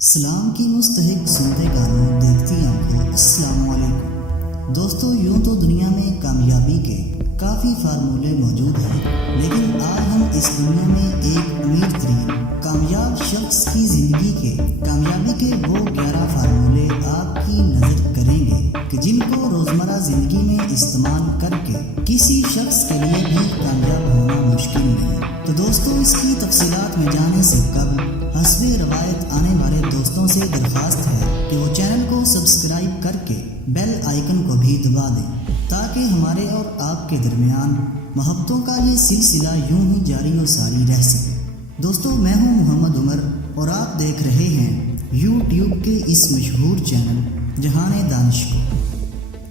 سلام کی مستحق سنتے گانوں دیکھتی آنکھوں السلام علیکم دوستو، یوں تو دنیا میں کامیابی کے کافی فارمولے موجود ہیں، لیکن آج ہم اس دنیا میں ایک امیر ترین کامیاب شخص کی زندگی کے کامیابی کے وہ 11 فارمولے آپ کی نظر کریں گے کہ جن کو روزمرہ زندگی میں استعمال کر کے کسی شخص کے لیے بھی کامیاب ہونا مشکل نہیں۔ تو دوستو، اس کی تفصیلات میں جانے سے قبل حسب روایت آنے والے دوستوں سے درخواست ہے کہ وہ چینل کو سبسکرائب کر کے بیل آئیکن کو بھی دبا دیں تاکہ ہمارے اور آپ کے درمیان محبتوں کا یہ سلسلہ یوں ہی جاری و ساری رہ سکے۔ دوستو، میں ہوں محمد عمر اور آپ دیکھ رہے ہیں یوٹیوب کے اس مشہور چینل جہان دانش کو۔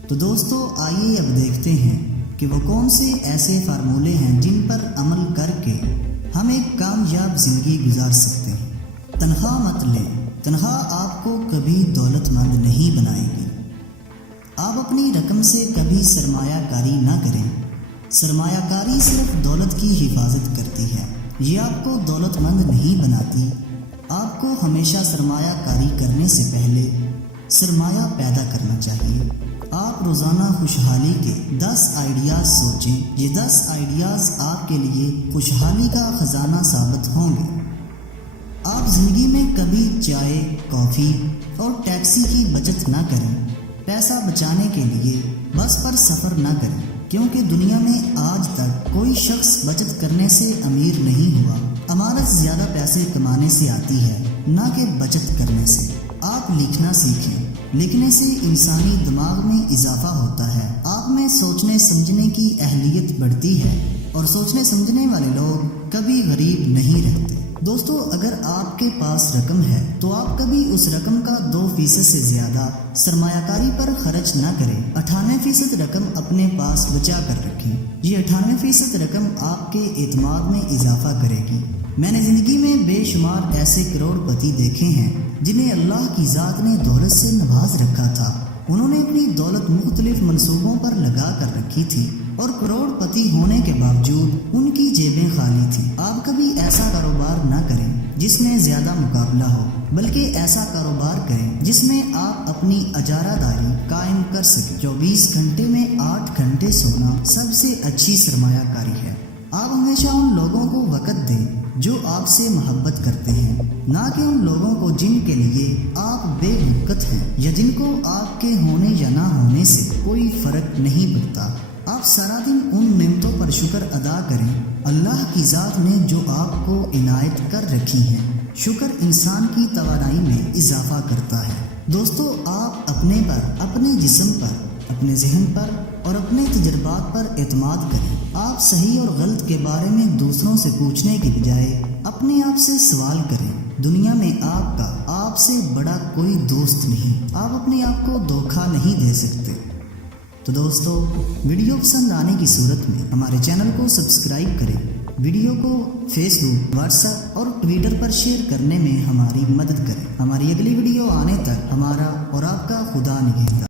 تو دوستو، آئیے اب دیکھتے ہیں کہ وہ کون سے ایسے فارمولے ہیں جن پر عمل کر کے ہم ایک کامیاب زندگی گزار سکتے ہیں۔ تنخواہ مت لیں، تنخواہ آپ کو کبھی دولت مند نہیں بنائے گی۔ آپ اپنی رقم سے کبھی سرمایہ کاری نہ کریں۔ سرمایہ کاری صرف دولت کی حفاظت کرتی ہے، یہ آپ کو دولت مند نہیں بناتی۔ آپ کو ہمیشہ سرمایہ کاری کرنے سے پہلے سرمایہ پیدا کرنا چاہیے۔ آپ روزانہ خوشحالی کے 10 آئیڈیاز سوچیں۔ یہ 10 آئیڈیاز آپ کے لیے خوشحالی کا خزانہ ثابت ہوں گے۔ آپ زندگی میں کبھی چائے، کافی اور ٹیکسی کی بچت نہ کریں۔ پیسہ بچانے کے لیے بس پر سفر نہ کریں، کیونکہ دنیا میں آج تک کوئی شخص بچت کرنے سے امیر نہیں ہوا۔ امانت زیادہ پیسے کمانے سے آتی ہے، نہ کہ بچت کرنے سے۔ آپ لکھنا سیکھیں۔ لکھنے سے انسانی دماغ میں اضافہ ہوتا ہے، آپ میں سوچنے سمجھنے کی اہلیت بڑھتی ہے، اور سوچنے سمجھنے والے لوگ کبھی غریب نہیں رہتے۔ دوستو، اگر آپ کے پاس رقم ہے تو آپ کبھی اس رقم کا 2% سے زیادہ سرمایہ کاری پر خرچ نہ کریں۔ 98% رقم اپنے پاس بچا کر رکھیں۔ یہ 98% رقم آپ کے اعتماد میں اضافہ کرے گی۔ میں نے زندگی میں بے شمار ایسے کروڑ پتی دیکھے ہیں جنہیں اللہ کی ذات نے دولت سے نواز رکھا تھا۔ انہوں نے اپنی دولت مختلف منصوبوں پر لگا کر رکھی تھی، اور کروڑ پتی ہونے کے باوجود ان کی جیبیں خالی تھیں۔ آپ کبھی ایسا کاروبار نہ کریں جس میں زیادہ مقابلہ ہو، بلکہ ایسا کاروبار کریں جس میں آپ اپنی اجارہ داری قائم کر سکیں۔ 24 گھنٹے میں 8 گھنٹے سونا سب سے اچھی سرمایہ کاری ہے۔ آپ ہمیشہ ان لوگوں کو وقت دیں جو آپ سے محبت کرتے ہیں، نہ کہ ان لوگوں کو جن کے لیے آپ بے وقت ہیں، یا جن کو آپ کے ہونے یا نہ ہونے سے کوئی فرق نہیں پڑتا۔ آپ سارا دن ان نعمتوں پر شکر ادا کریں اللہ کی ذات نے جو آپ کو عنایت کر رکھی ہیں۔ شکر انسان کی توانائی میں اضافہ کرتا ہے۔ دوستو، آپ اپنے پر، اپنے جسم پر، اپنے ذہن پر اور اپنے تجربات پر اعتماد کریں۔ آپ صحیح اور غلط کے بارے میں دوسروں سے پوچھنے کے بجائے اپنے آپ سے سوال کریں۔ دنیا میں آپ کا، آپ سے بڑا کوئی دوست نہیں۔ آپ اپنے آپ کو دھوکہ نہیں دے سکتے۔ تو دوستو، ویڈیو پسند آنے کی صورت میں ہمارے چینل کو سبسکرائب کریں۔ ویڈیو کو فیس بک، واٹس ایپ اور ٹویٹر پر شیئر کرنے میں ہماری مدد کریں۔ ہماری اگلی ویڈیو آنے تک ہمارا اور آپ کا خدا نگہدار۔